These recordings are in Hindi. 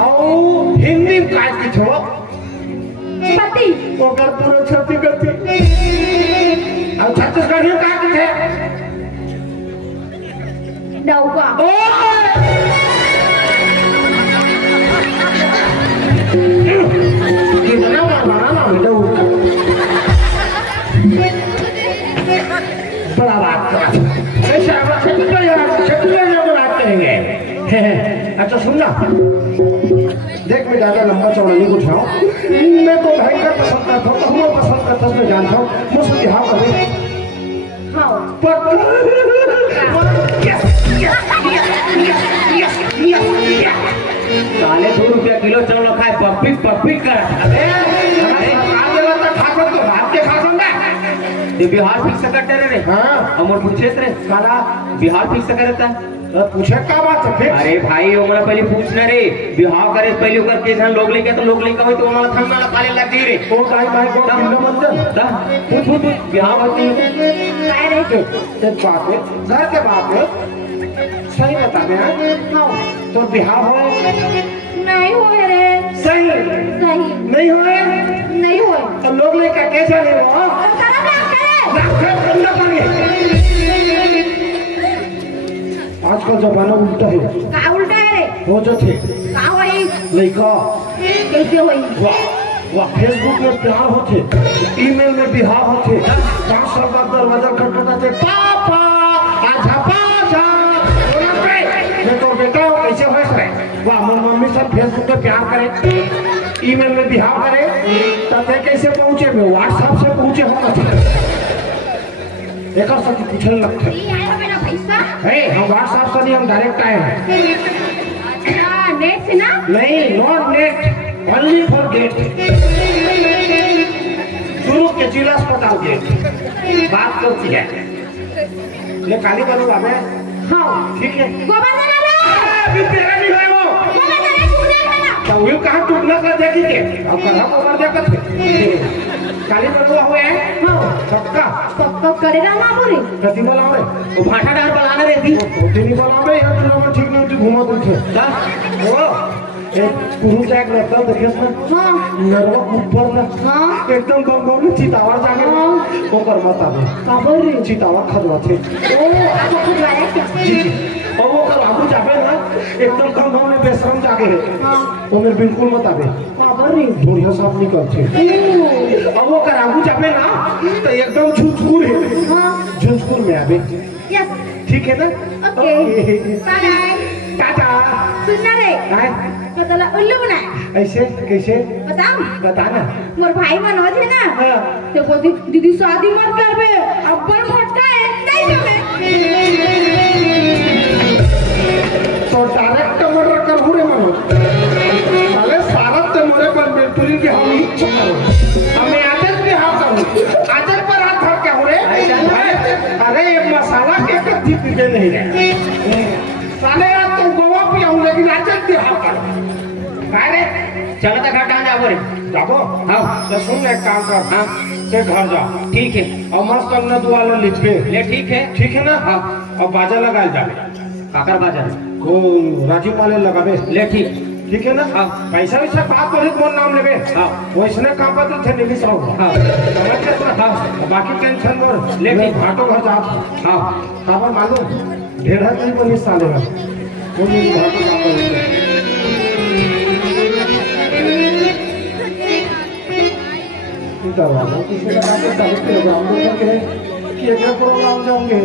आओ हिंदी काट की छो पति ओकर पूरा छती करती अब छत्तीसगढ़ी का की थे डौका कितना बनाना बेटा बड़ा बात ऐसा छत्तीसगढ़ी में बात करेंगे। अच्छा सुनना देख मैं ज्यादा लंबा चौड़ा नहीं कुछ हूँ मैं तो भयंकर पसंद करता हूँ हम पसंद करता हूँ मैं जानता हूँ मुझसे बिहार करें साले 2 रुपया किलो चावल खाए पप्पी पप्पी कर बिहार फिक्स करते रहे हाँ अमर पूछे रे सारा बिहार फिक्स करता पूछे का बात है फिर अरे भाई ओमरा पहले पूछना रे बिहार करे पहले ओकर के जन लोग लेके तो लोग लेके होय तो ओमरा थंगा ला पाले लग गई रे ओ भाई भाई को किलो मंजन दा पूछ बिहार होती काय रे के एक बात है घर के बात है सही बता दे हां तो बिहार हो नहीं होए रे सही सही नहीं होए नहीं होए तो लोग लेके कैसे ले वो करा करे डॉक्टर बंदा पानी आजकल जमाना उल्टा है का उल्टा है रे हो जो थे का होई लइका कैसे होई वाह फेसबुक में प्यार होते ईमेल में बिहार होते 5 साल बाद दरवाजा खटखटाते पापा आजा पाजा देखो बेटा कैसे हो रहे वाह मोर मम्मी सब फेसबुक पे प्यार करे ईमेल में बिहार करे तब कैसे पहुंचे मैं व्हाट्सएप से पहुंचे हम एक और सब पूछने लगते ये आया मेरा पैसा है हम व्हाट्सएप से नहीं हम डायरेक्ट आए हैं अच्छा नेट से ना नहीं not net only for gate शुरू के जिला अस्पताल गेट बात करती है ले काली बनूंगा मैं हाँ ठीक है गोबर देना रे अभी तेरा नहीं है वो गोबर देना टूटना खाना तो वो कहाँ टूटना कर देगी के अब कहाँ गोबर देकर काली बनूंगा हुए हैं हाँ सबका पक्का करेगा ना बोले कति बोला रे वो भाटा डार बनाने रहती नहीं बोला रे यार तुम ठीक नहीं घुमा तुझे वो एक कुरु जाग रहता देखिस ना हां नरवा ऊपर ना हां एकदम बंगों में चितावर जाके वो कर मत आवे काबर रे चितावर खदवा थे ओ आपको खुद वाला क्या जी जी और वो कर आगू जावे ना एकदम बंगों में बेशरम जाके है हां वो मेरे बिल्कुल मत आवे काबर रे बढ़िया साफ नहीं करते और वो कर आगू जावे ना तो एकदम झुझकुर है हां झुझकुर में आवे यस ठीक है ना ओके बाय टाटा सुनना रे हाय मतलब उल्लू बना ऐसे कैसे बताऊं बताना मोर भाई मनोज है ना हाँ। तो बोलती दीदी शादी मत करबे अब्बल मोटा है नहीं करबे तो डायरेक्ट मर्डर कर हुए मनोज साले सारा ते मोरे पर बेटुरी के हम इच्छा करो हमें आदत पे हाथ करो आदत पर हाथ रख के हुए अरे ये मसाला के कच्ची पीते नहीं रहे साले यार तुम गोवा पियाऊं लेकिन आदत पे हाथ करो अरे चलो तो घर डाल जाओ रे जाबो हाँ तो सुन एक काम कर हाँ ते घर जा ठीक है और मस्त अपना दुआला लिख पे ले ठीक है ना हाँ और बाजा लगा जाए काकर बाजार को राजीव माले लगाबे ले ठीक ठीक है ना हाँ पैसा वैसा बात करी कौन नाम लेबे हाँ वैसने काम पर थे नहीं सौ हाँ समझ के ना हाँ बाकी टेंशन और ले मैं ठीक। घाटो घर जा हाँ खबर मालूम 1.5 दिन को नहीं सालेगा वो मेरी घाटो काम कर किसी का काम करता है हम लोग के कि एक प्रोग्राम जाओगे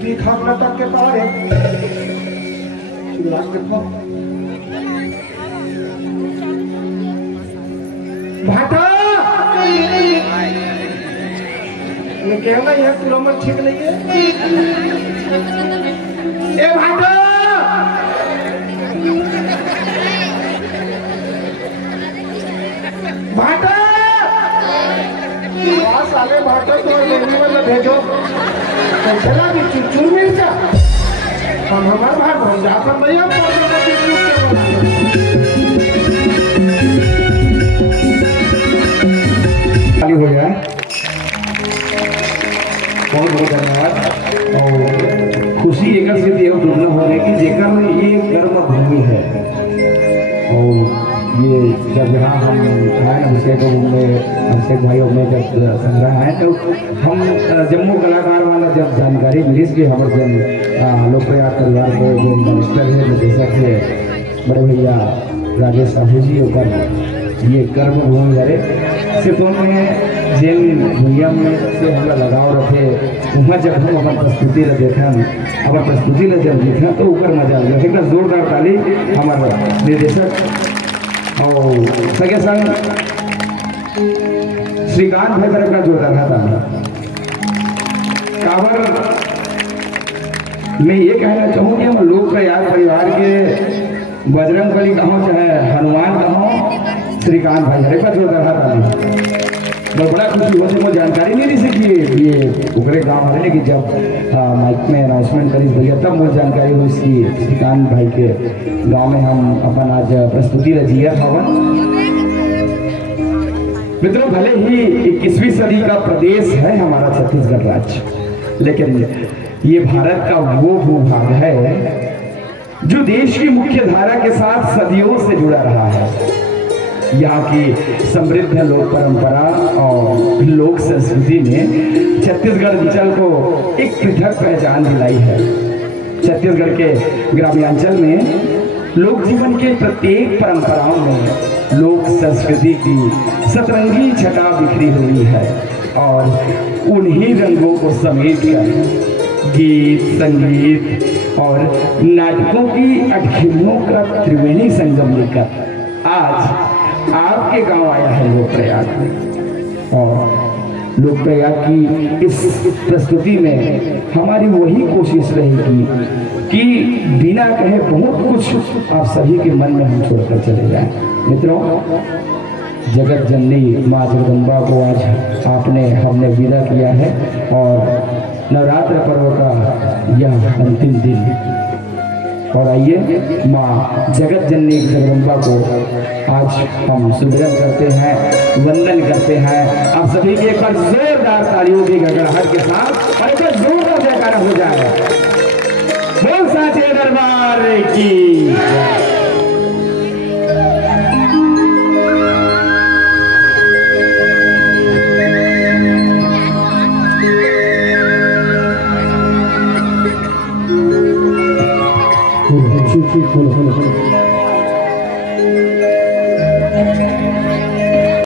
कि खाना तक के पार है लास्ट देखो भाटा मैं कहूँगा यह पूरा मत ठीक नहीं है ए भाटा भाटा साले भाटा तो मतलब भेजो चला भी चुर मिर्चा हम हमारे भाई हम जाकर भैया खाली हो जाए बहुत बहुत धन्यवाद और खुशी एक से देव दुर्लभ हो रही कि जेकर में ये गर्म भूमि गौरी है। और ये जब यहाँ हम आए अभिषेक भाई में जब संग्रह है तो हम जम्मू कलाकार वाला जब जानकारी मिली कि हमारे जन लोकप्रयाग परिवार के जो मिनिस्टर है निदेशक है बड़े भैया राजेश साहू जी ऊपर ये कर्म भूमि हरे से तो में जिन भैया में से हमारा लगाव रखे वहाँ जब हम अपना प्रस्तुति ल देखा अपना प्रस्तुति ल जब देखा तो ऊपर मजा आ गया। एक जोरदार ताली हमारा निर्देशक और सगे संग श्रीकांत भाई तरफ का जोरदार था। काबर मैं ये कहना चाहूँ कि हम लोग प्रयाग परिवार के बजरंगबली कहो चाहे हनुमान कहो श्रीकांत भाई हरे का जोरदार था। बड़ा खुशी होती मुझे जानकारी नहीं थी कि ये उगरे गांव है कि जब माइक में अनाउंसमेंट करी भैया तब मुझे जानकारी हुई इसकी श्रीकांत भाई के गांव में हम अपन आज प्रस्तुति रजिया हवन। मित्रों भले ही 21वीं सदी का प्रदेश है हमारा छत्तीसगढ़ राज्य, लेकिन ये भारत का वो भूभाग है जो देश की मुख्य धारा के साथ सदियों से जुड़ा रहा है। यहाँ की समृद्ध लोक परंपरा और लोक संस्कृति ने छत्तीसगढ़ अंचल को एक पृथक पहचान दिलाई है। छत्तीसगढ़ के ग्रामीणांचल में लोक जीवन के प्रत्येक परंपराओं में लोक संस्कृति की सतरंगी छटा बिखरी हुई है और उन्हीं रंगों को समेट कर गीत संगीत और नाटकों की अटखिलियों का त्रिवेणी संगम लेकर आज आपके गांव आया है लोकप्रयाग में। और लोकप्रयाग की इस प्रस्तुति में हमारी वही कोशिश रहेगी कि बिना कहे बहुत कुछ आप सभी के मन में हम छोड़कर चले जाएं। मित्रों जगत जननी माँ जगदम्बा को आज हमने विदा किया है और नवरात्र पर्व का यह अंतिम दिन और आइए माँ जगत जननी जगदम्बा को आज हम सुमिरन करते हैं, वंदन करते हैं। आप सभी के एक बार जोरदार तालियों की गड़गड़ाहट के साथ और एक बार जोरदार जयकारा हो जाए। बोल साचे दरबार की।